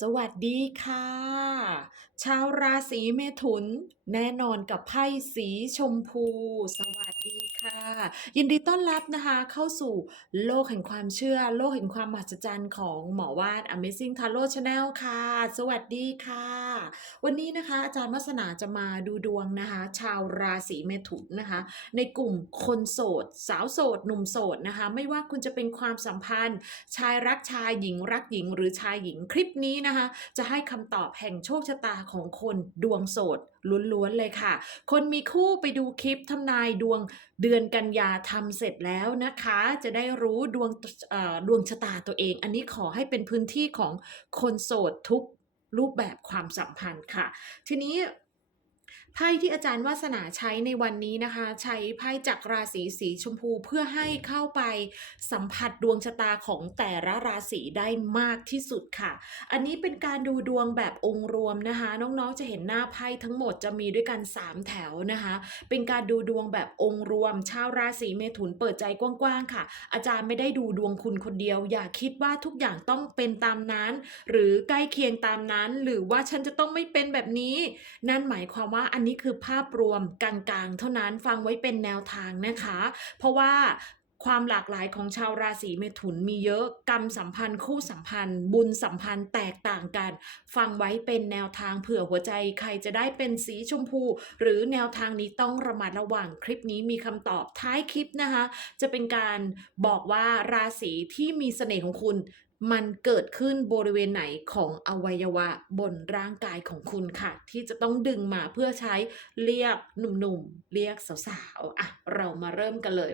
สวัสดีค่ะ ชาวราศีเมถุน แน่นอนกับไพ่สีชมพู สวัสดีค่ะ ยินดีต้อนรับนะคะเข้าสู่โลกแห่งความเชื่อ โลกแห่งความมหัศจรรย์ของหมอวาด Amazing Tarot Channel ค่ะ สวัสดีค่ะ วันนี้นะคะ อาจารย์วัฒนาจะมาดูดวงนะคะ ชาวราศีเมถุนนะคะ ในกลุ่มคนโสด สาวโสด หนุ่มโสดนะคะ ไม่ว่าคุณจะเป็นความสัมพันธ์ ชายรักชายหญิงรักหญิง หรือชายหญิงคลิปนี้นะคะจะให้คำตอบแห่งโชคชะตาของคนดวงโสดล้วนๆเลยค่ะ คนมีคู่ไปดูคลิปทำนายดวงเดือนกันยาทำเสร็จแล้วนะคะ จะได้รู้ดวงดวงชะตาตัวเอง อันนี้ขอให้เป็นพื้นที่ของคนโสดทุกรูปแบบความสัมพันธ์ค่ะ ทีนี้ ไพ่ที่อาจารย์วาสนาใช้ในวันนี้นะคะ ใช้ไพ่จากราศีสีชมพูเพื่อให้เข้าไปสัมผัสดวงชะตาของแต่ละราศีได้มากที่สุดค่ะ อันนี้เป็นการดูดวงแบบองค์รวมนะคะ น้องๆจะเห็นหน้าไพ่ทั้งหมดจะมีด้วยกัน 3 แถวนะคะ เป็นการดูดวงแบบองค์รวม ชาวราศีเมถุนเปิดใจกว้างๆค่ะ อาจารย์ไม่ได้ดูดวงคุณคนเดียว อย่าคิดว่าทุกอย่างต้องเป็นตามนั้น หรือใกล้เคียงตามนั้น หรือว่าฉันจะต้องไม่เป็นแบบนี้ นั่นหมายความว่าอันนี้คือภาพรวมกลางๆ เท่านั้นฟังไว้เป็นแนวทางนะคะ เพราะว่าความหลากหลายของชาวราศีเมถุนมีเยอะกรรมสัมพันธ์คู่สัมพันธ์ บุญสัมพันธ์แตกต่างกัน ฟังไว้เป็นแนวทางเผื่อหัวใจใครจะได้เป็นสีชมพู หรือแนวทางนี้ต้องระมัดระวังคลิปนี้มีคำตอบท้ายคลิปนะคะ จะเป็นการบอกว่าราศีที่มีเสน่ห์ของคุณ มันเกิดขึ้นบริเวณไหนของอวัยวะบนร่างกายของคุณค่ะ ที่จะต้องดึงมาเพื่อใช้เรียกหนุ่มๆ เรียกสาวๆอะเรามาเริ่มกันเลย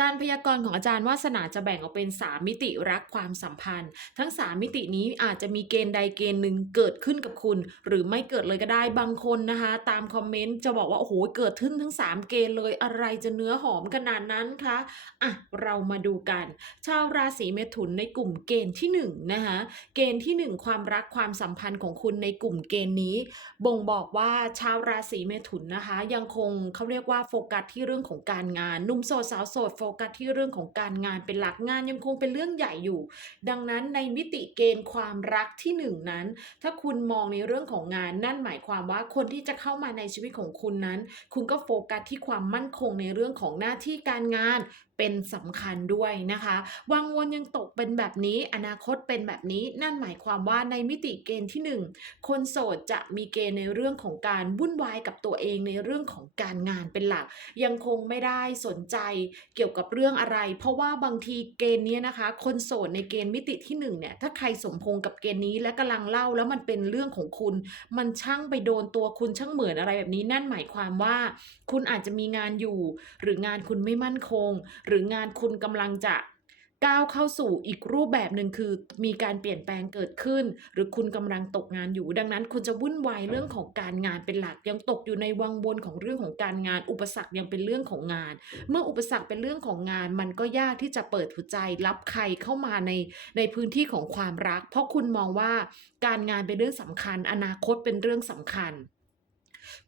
การพยากรณ์ของอาจารย์วาสนาจะแบ่งออกเป็น 3 มิติรักความสัมพันธ์ ทั้ง 3 มิตินี้อาจจะมีเกณฑ์ใดเกณฑ์หนึ่งเกิดขึ้นกับคุณ หรือไม่เกิดเลยก็ได้บางคนนะคะ ตามคอมเมนต์จะบอกว่าโอ้โหเกิดขึ้นทั้ง 3 เกณฑ์เลยอะไรจะเนื้อหอมขนาดนั้นคะอะเรามาดูกัน ชาวราศีเมถุนในกลุ่มเกณฑ์ที่1นงนะคะเกณฑ์ที่ 1 ความรักความสัมพันธ์ของคุณในกลุ่มเกณฑ์นี้ บ่งบอกว่าชาวราศีเมถุนนะคะ ยังคงเขาเรียกว่าโฟกัสที่เรื่องของการงานนุ่มโสดสาวโสดกัสที่เรื่องของการงานเป็นหลักงานยังคงเป็นเรื่องใหญ่อยู่ ดังนั้นในมิติเกณฑ์ความรักที่หนึ่งนั้น ถ้าคุณมองในเรื่องของงานนั่นหมายความว่าคนที่จะเข้ามาในชีวิตของคุณนั้น คุณก็โฟกัสที่ความมั่นคงในเรื่องของหน้าที่การงานเป็นสำคัญด้วยนะคะวังวนยังตกเป็นแบบนี้ อนาคตเป็นแบบนี้นั่นหมายความว่าในมิติเกณฑ์ที่หนึ่งคนโสดจะมีเกณฑ์ในเรื่องของการวุ่นวายกับตัวเองในเรื่องของการงานเป็นหลัก ยังคงไม่ได้สนใจเกี่ยวกับเรื่องอะไร เพราะว่าบางทีเกณฑ์นี้นะคะ คนโสดในเกณฑ์มิติที่หนึ่งเนี่ยถ้าใครสมพงกับเกณฑ์นี้และกำลังเล่าแล้วมันเป็นเรื่องของคุณ มันช่างไปโดนตัวคุณช่างเหมือนอะไรแบบนี้นั่นหมายความว่า คุณอาจจะมีงานอยู่ หรืองานคุณไม่มั่นคงหรืองานคุณกำลังจะก้าวเข้าสู่อีกรูปแบบหนึ่งคือมีการเปลี่ยนแปลงเกิดขึ้น หรือคุณกำลังตกงานอยู่ ดังนั้นคุณจะวุ่นวายเรื่องของการงานเป็นหลัก ยังตกอยู่ในวังวนของเรื่องของการงาน อุปสรรคยังเป็นเรื่องของงาน เมื่ออุปสรรคเป็นเรื่องของงาน มันก็ยากที่จะเปิดหัวใจรับใครเข้ามาในในพื้นที่ของความรัก เพราะคุณมองว่าการงานเป็นเรื่องสำคัญ อนาคตเป็นเรื่องสำคัญ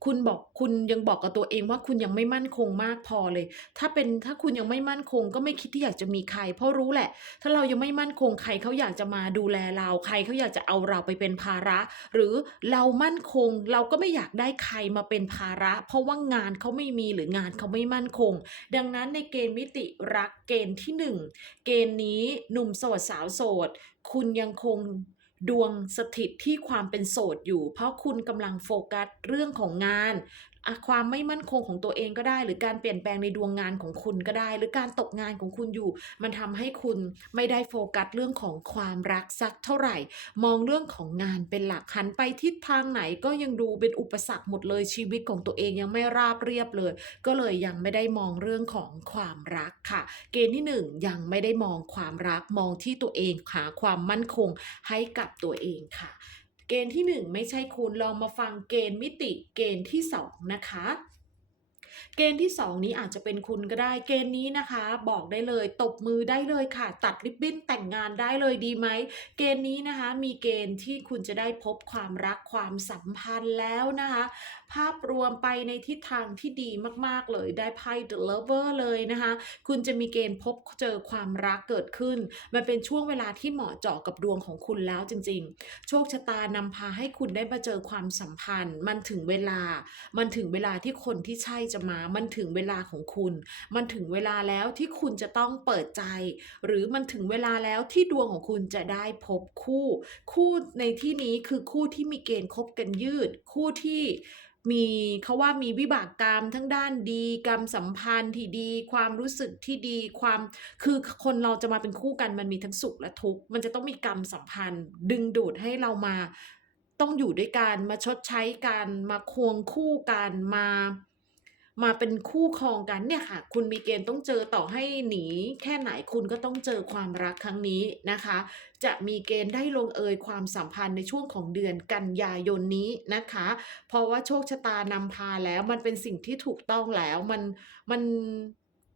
คุณบอกคุณยังบอกกับตัวเองว่าคุณยังไม่มั่นคงมากพอเลย ถ้าเป็นถ้าคุณยังไม่มั่นคง ก็ไม่คิดที่อยากจะมีใคร เพราะรู้แหละ ถ้าเรายังไม่มั่นคงใครเขาอยากจะมาดูแลเราใครเขาอยากจะเอาเราไปเป็นภาระ หรือเรามั่นคง เราก็ไม่อยากได้ใครมาเป็นภาระ เพราะว่างานเขาไม่มีหรืองานเขาไม่มั่นคง ดังนั้นในเกณฑ์มิติรักเกณฑ์ที่หนึ่งเกณฑ์นี้หนุ่มโสดสาวโสด คุณยังคง ดวงสถิตที่ความเป็นโสดอยู่ เพราะคุณกำลังโฟกัสเรื่องของงาน ความไม่มั่นคงของตัวเองก็ได้ หรือการเปลี่ยนแปลงในดวงงานของคุณก็ได้ หรือการตกงานของคุณอยู่ มันทำให้คุณไม่ได้โฟกัสเรื่องของความรักสักเท่าไหร่ มองเรื่องของงานเป็นหลักหันไปทิศทางไหนก็ยังดูเป็นอุปสรรคหมดเลยชีวิตของตัวเองยังไม่ราบเรียบเลย ก็เลยยังไม่ได้มองเรื่องของความรักค่ะ เกณฑ์ที่หนึ่งยังไม่ได้มองความรักมองที่ตัวเองหาความมั่นคงให้กับตัวเองค่ะ เกณฑ์ที่หนึ่งไม่ใช่คุณลองมาฟังเกณฑ์มิติเกณฑ์ที่สองนะคะเกณฑ์ที่ 2 นี้อาจจะเป็นคุณก็ได้ เกณฑ์นี้นะคะ บอกได้เลย ตบมือได้เลยค่ะ ตัดริบบิ้นแต่งงานได้เลยดีไหม เกณฑ์นี้นะคะ มีเกณฑ์ที่คุณจะได้พบความรักความสัมพันธ์แล้วนะคะภาพรวมไปในทิศทางที่ดีมาก ๆ เลยได้ไพ่ The Lover เลยนะคะ คุณจะมีเกณฑ์พบเจอความรักเกิดขึ้น มันเป็นช่วงเวลาที่เหมาะเจาะกับดวงของคุณแล้วจริง ๆ โชคชะตานำพาให้คุณได้มาเจอความสัมพันธ์ มันถึงเวลา มันถึงเวลาที่คนที่ใช่จะมา มันถึงเวลาของคุณ มันถึงเวลาแล้วที่คุณจะต้องเปิดใจ หรือมันถึงเวลาแล้วที่ดวงของคุณจะได้พบคู่ คู่ในที่นี้คือคู่ที่มีเกณฑ์คบกันยืด คู่ที่มีเขาว่ามีวิบากกรรมทั้งด้านดีกรรมสัมพันธ์ที่ดี ความรู้สึกที่ดีความคือคนเราจะมาเป็นคู่กันมันมีทั้งสุขและทุกข์มันจะต้องมีกรรมสัมพันธ์ ดึงดูดให้เรามาต้องอยู่ด้วยกันมาชดใช้กันมาควงคู่กันมา มาเป็นคู่ครองกันเนี่ยค่ะ คุณมีเกณฑ์ต้องเจอต่อให้หนี แค่ไหนคุณก็ต้องเจอความรักครั้งนี้นะคะ จะมีเกณฑ์ได้ลงเอยความสัมพันธ์ในช่วงของเดือนกันยายนนี้นะคะ เพราะว่าโชคชะตานำพาแล้วมันเป็นสิ่งที่ถูกต้องแล้วมันมัน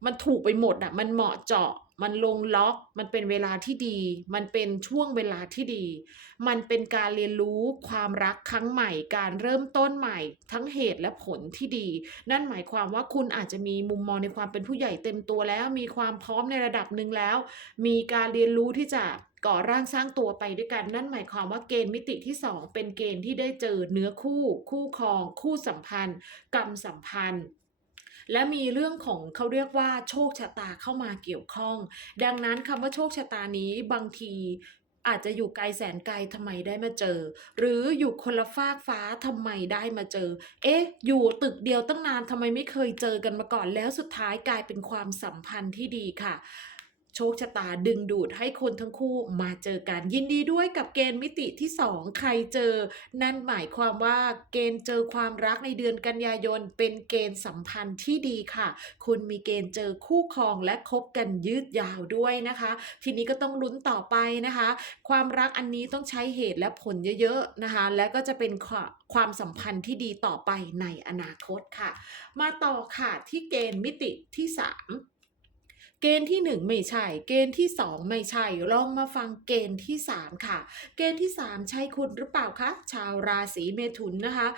มันถูกไปหมดอะมันเหมาะเจาะ มันลงล็อก มันเป็นเวลาที่ดี มันเป็นช่วงเวลาที่ดี มันเป็นการเรียนรู้ความรักครั้งใหม่ การเริ่มต้นใหม่ ทั้งเหตุและผลที่ดี นั่นหมายความว่าคุณอาจจะมีมุมมองในความเป็นผู้ใหญ่เต็มตัวแล้ว มีความพร้อมในระดับหนึ่งแล้ว มีการเรียนรู้ที่จะก่อร่างสร้างตัวไปด้วยกันนั่นหมายความว่าเกณฑ์มิติที่ 2 เป็นเกณฑ์ที่ได้เจอเนื้อคู่ คู่ครอง คู่สัมพันธ์ กรรมสัมพันธ์ และมีเรื่องของเขาเรียกว่าโชคชะตาเข้ามาเกี่ยวข้อง ดังนั้นคำว่าโชคชะตานี้บางทีอาจจะอยู่ไกลแสนไกลทำไมได้มาเจอ หรืออยู่คนละฟากฟ้าทำไมได้มาเจอ เอ๊ะ อยู่ตึกเดียวตั้งนานทำไมไม่เคยเจอกันมาก่อนแล้วสุดท้ายกลายเป็นความสัมพันธ์ที่ดีค่ะ โชคชะตาดึงดูดให้คนทั้งคู่มาเจอกันยินดีด้วยกับเกณฑ์มิติที่2ใครเจอ นั่นหมายความว่าเกณฑ์เจอความรักในเดือนกันยายน เป็นเกณฑ์สัมพันธ์ที่ดีค่ะ คุณมีเกณฑ์เจอคู่ครองและคบกันยืดยาวด้วยนะคะ ทีนี้ก็ต้องลุ้นต่อไปนะคะ ความรักอันนี้ต้องใช้เหตุและผลเยอะๆนะคะ และก็จะเป็นความความสัมพันธ์ที่ดีต่อไปในอนาคตค่ะ มาต่อค่ะที่เกณฑ์มิติที่ 3 เกณฑ์ที่ 1 ไม่ใช่ เกณฑ์ที่ 2 ไม่ใช่ ลองมาฟังเกณฑ์ที่ 3 ค่ะ เกณฑ์ที่ 3 ใช่คุณหรือเปล่าคะ ชาวราศีเมถุนนะคะ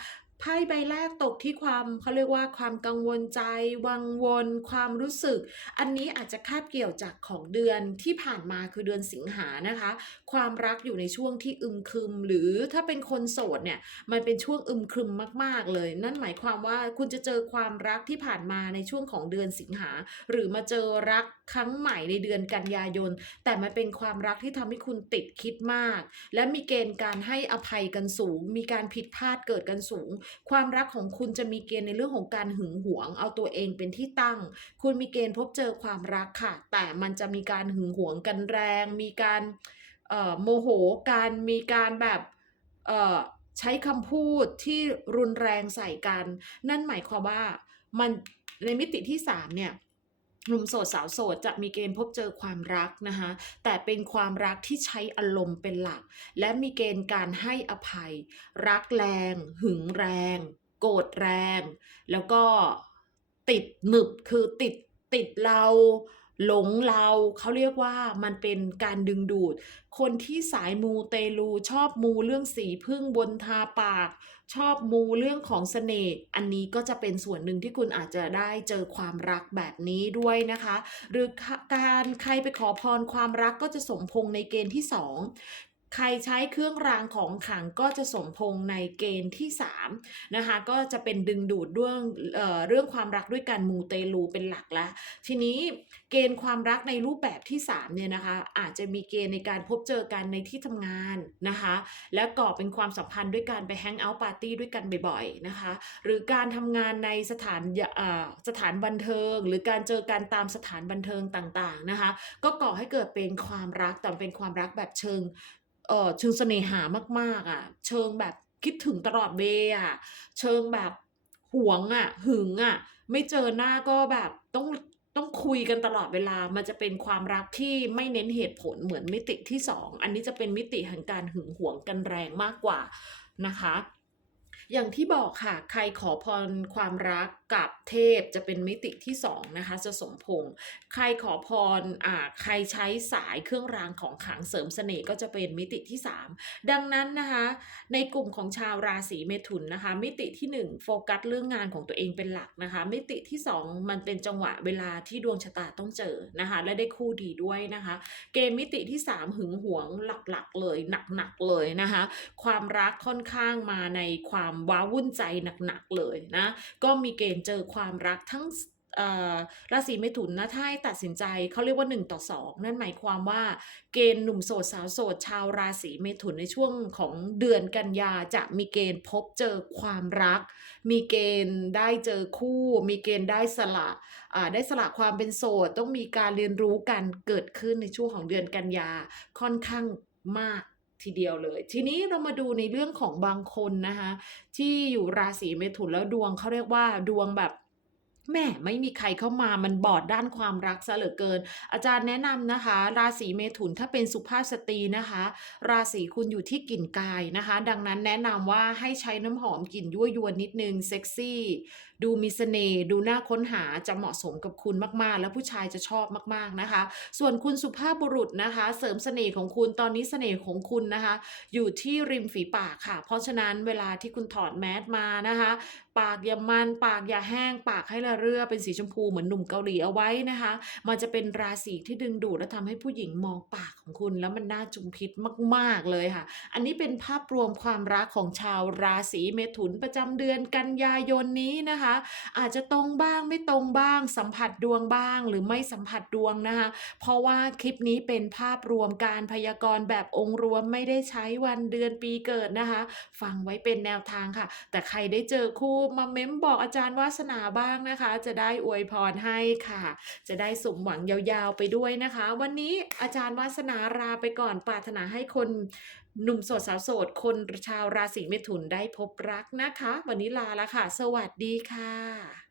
ไพ่ใบแรกตกที่ความเขาเรียกว่าความกังวลใจ วังวนความรู้สึก อันนี้อาจจะคาบเกี่ยวจากของเดือนที่ผ่านมาคือเดือนสิงหานะคะ ความรักอยู่ในช่วงที่อึมครึม หรือถ้าเป็นคนโสดเนี่ยมันเป็นช่วงอึมครึมมาก ๆ เลย นั่นหมายความว่าคุณจะเจอความรักที่ผ่านมาในช่วงของเดือนสิงหา หรือมาเจอรักครั้งใหม่ในเดือนกันยายน แต่มันเป็นความรักที่ทำให้คุณติดคิดมาก และมีเกณฑ์การให้อภัยกันสูง มีการผิดพลาดเกิดกันสูงความรักของคุณจะมีเกณฑ์ในเรื่องของการหึงหวง เอาตัวเองเป็นที่ตั้ง คุณมีเกณฑ์พบเจอความรักค่ะ แต่มันจะมีการหึงหวงกันแรง มีการโมโหการมีการแบบใช้คำพูดที่รุนแรงใส่กัน นั่นหมายความว่ามันในมิติที่3เนี่ย หนุ่มโสดสาวโสดจะมีเกณฑ์พบเจอความรักนะคะแต่เป็นความรักที่ใช้อารมณ์เป็นหลัก และมีเกณฑ์การให้อภัย รักแรง หึงแรง โกรธแรง แล้วก็ติดหนึบคือติดติดเราหลงเราเขาเรียกว่ามันเป็นการดึงดูด คนที่สายมูเตลูชอบมูเรื่องสีพึ่งบนทาปาก ชอบมูเรื่องของเสน่ห์อันนี้ก็จะเป็นส่วนหนึ่งที่คุณอาจจะได้เจอความรักแบบนี้ด้วยนะคะ หรือการใครไปขอพรความรักก็จะสมพงในเกณฑ์ที่ 2 ใครใช้เครื่องรางของขลังก็จะสมพงในเกณฑ์ที่3นะคะก็จะเป็นดึงดูดเรื่องเอ่อเรื่องความรักด้วยการมูเตลูเป็นหลักแล้วทีนี้เกณฑ์ความรักในรูปแบบที่3เนี่ยนะคะอาจจะมีเกณฑ์ในการพบเจอกันในที่ทำงานนะคะและก่อเป็นความสัมพันธ์ด้วยการไปแฮงเอาท์ปาร์ตี้ด้วยกันบ่อยๆนะคะหรือการทำงานในสถานสถานบันเทิง หรือการเจอกันตามสถานบันเทิงต่างๆนะคะก็ก่อให้เกิดเป็นความรักแต่เป็นความรักแบบเชิง เออเชิงเสน่หามากๆอะ เชิงแบบคิดถึงตลอดเวลอะ เชิงแบบหวงอะ หึงอะ ไม่เจอหน้าก็แบบต้องต้องคุยกันตลอดเวลา มันจะเป็นความรักที่ไม่เน้นเหตุผลเหมือนมิติที่2อันนี้จะเป็นมิติแห่งการหึงหวงกันแรงมากกว่านะคะ อย่างที่บอกค่ะ ใครขอพรความรัก กับเทพจะเป็นมิติที่สองนะคะจะสมพงษ์ใครขอพรอ่าใครใช้สายเครื่องรางของขลังเสริมเสน่ห์ก็จะเป็นมิติที่สามดังนั้นนะคะในกลุ่มของชาวราศีเมถุนนะคะ มิติที่หนึ่งโฟกัสเรื่องงานของตัวเองเป็นหลักนะคะ มิติที่สองมันเป็นจังหวะเวลาที่ดวงชะตาต้องเจอนะคะและได้คู่ดีด้วยนะคะ เกมมิติที่ 3 หึงหวงหลักๆเลยหนักๆเลยนะคะความรักค่อนข้างมาในความว้าวุ่นใจหนักๆเลยนะก็มีเกณฑ์เจอความรักทั้งราศีเมถุนนะถ้าให้ตัดสินใจเขาเรียกว่า 1 ต่อ 2 นั่นหมายความว่าเกณฑ์หนุ่มโสดสาวโสดชาวราศีเมถุนในช่วงของเดือนกันยาจะมีเกณฑ์พบเจอความรัก มีเกณฑ์ได้เจอคู่ มีเกณฑ์ได้สละได้สละความเป็นโสดต้องมีการเรียนรู้กันเกิดขึ้นในช่วงของเดือนกันยาค่อนข้างมาก ทีเดียวเลย ทีนี้เรามาดูในเรื่องของบางคนนะคะที่อยู่ราศีเมถุนแล้วดวงเขาเรียกว่าดวงแบบแม่ไม่มีใครเข้ามามันบอดด้านความรักซะเหลือเกิน อาจารย์แนะนำนะคะ ราศีเมถุนถ้าเป็นสุภาพสตรีนะคะ ราศีคุณอยู่ที่กลิ่นกายนะคะ ดังนั้นแนะนำว่าให้ใช้น้ำหอมกลิ่นยั่วยวนนิดนึงเซ็กซี่ ดูมีเสน่ห์ดูน่าค้นหาจะเหมาะสมกับคุณมากๆ แล้วผู้ชายจะชอบมากๆนะคะ ส่วนคุณสุภาพบุรุษนะคะ เสริมเสน่ห์ของคุณตอนนี้เสน่ห์ของคุณนะคะ อยู่ที่ริมฝีปากค่ะ เพราะฉะนั้นเวลาที่คุณถอดแมสมานะคะ ปากอย่ามันปากอย่าแห้ง ปากให้ละเรือเป็นสีชมพูเหมือนหนุ่มเกาหลีเอาไว้นะคะ มันจะเป็นราศีที่ดึงดูดและทำให้ผู้หญิงมองปากของคุณ แล้วมันน่าจุมพิษมาก ๆเลยค่ะ อันนี้เป็นภาพรวมความรักของชาวราศีเมถุนประจำเดือนกันยายนนี้นะคะอาจจะตรงบ้างไม่ตรงบ้าง สัมผัสดวงบ้าง หรือไม่สัมผัสดวงนะคะ เพราะว่าคลิปนี้เป็นภาพรวมการพยากรณ์แบบองค์รวมไม่ได้ใช้วันเดือนปีเกิดนะคะ ฟังไว้เป็นแนวทางค่ะ แต่ใครได้เจอคู่มาเม้มบอกอาจารย์วาสนาบ้างนะคะ จะได้อวยพรให้ค่ะ จะได้สมหวังยาวๆไปด้วยนะคะ วันนี้อาจารย์วาสนาลาไปก่อนปรารถนาให้คน หนุ่มโสดสาวโสด คนชาวราศีเมถุนได้พบรักนะคะ วันนี้ลาแล้วค่ะ สวัสดีค่ะ